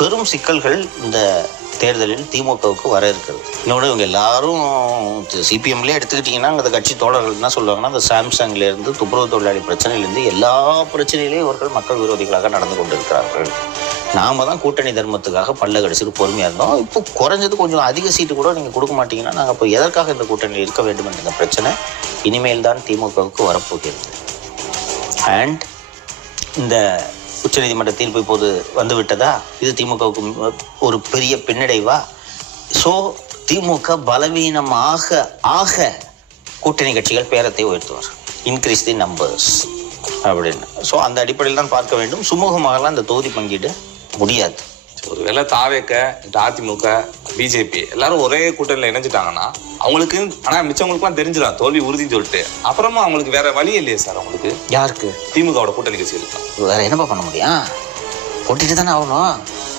பெரும் சிக்கல்கள் இந்த தேர்தலில் திமுகவுக்கு வர இருக்கிறது. இன்னொன்று இவங்க எல்லாரும் சிபிஎம்லேயே எடுத்துக்கிட்டிங்கன்னா அந்த கட்சி தோழர்கள் என்ன சொல்லுவாங்கன்னா, அந்த சாம்சங்லேருந்து துப்புரவு தொழிலாளி பிரச்சனையிலேருந்து எல்லா பிரச்சனையிலையும் இவர்கள் மக்கள் விரோதிகளாக நடந்து கொண்டிருக்கிறார்கள். நாம தான் கூட்டணி தர்மத்துக்காக பல்ல கடிச்சிட்டு பொறுமையாக இருந்தோம். இப்போ குறைஞ்சது கொஞ்சம் அதிக சீட்டு கூட நீங்கள் கொடுக்க மாட்டீங்கன்னா நாங்கள் இப்போ எதற்காக இந்த கூட்டணியில் இருக்க வேண்டும் என்ற பிரச்சனை இனிமேல் தான் திமுகவுக்கு வரப்போகிறது. அண்ட் இந்த உச்சநீதிமன்ற தீர்ப்பு இப்போது வந்துவிட்டதா, இது திமுகவுக்கு ஒரு பெரிய பின்னடைவா? ஸோ திமுக பலவீனமாக ஆக கூட்டணி கட்சிகள் பேரத்தை உயர்த்துவார், இன்க்ரீஸ் தி நம்பர்ஸ் அப்படின்னு. ஸோ அந்த அடிப்படையில் தான் பார்க்க வேண்டும். சுமூகமாகலாம் இந்த தொகுதி பங்கீடு முடியாது. ஒருவேளை தாவேக்க, அதிமுக, பிஜேபி எல்லாரும் ஒரே கூட்டணியில் இணைஞ்சிட்டாங்கன்னா அவங்களுக்கு, ஆனால் மிச்சவங்களுக்குலாம் தெரிஞ்சிடும் தோல்வி உறுதின்னு சொல்லிட்டு, அப்புறமா அவங்களுக்கு வேற வழி இல்லையே சார் அவங்களுக்கு. யாருக்கு? திமுகவோட கூட்டணி கட்சிகளுக்கு வேற என்னப்பா பண்ண முடியும்? போட்டிட்டு தானே ஆகணும்.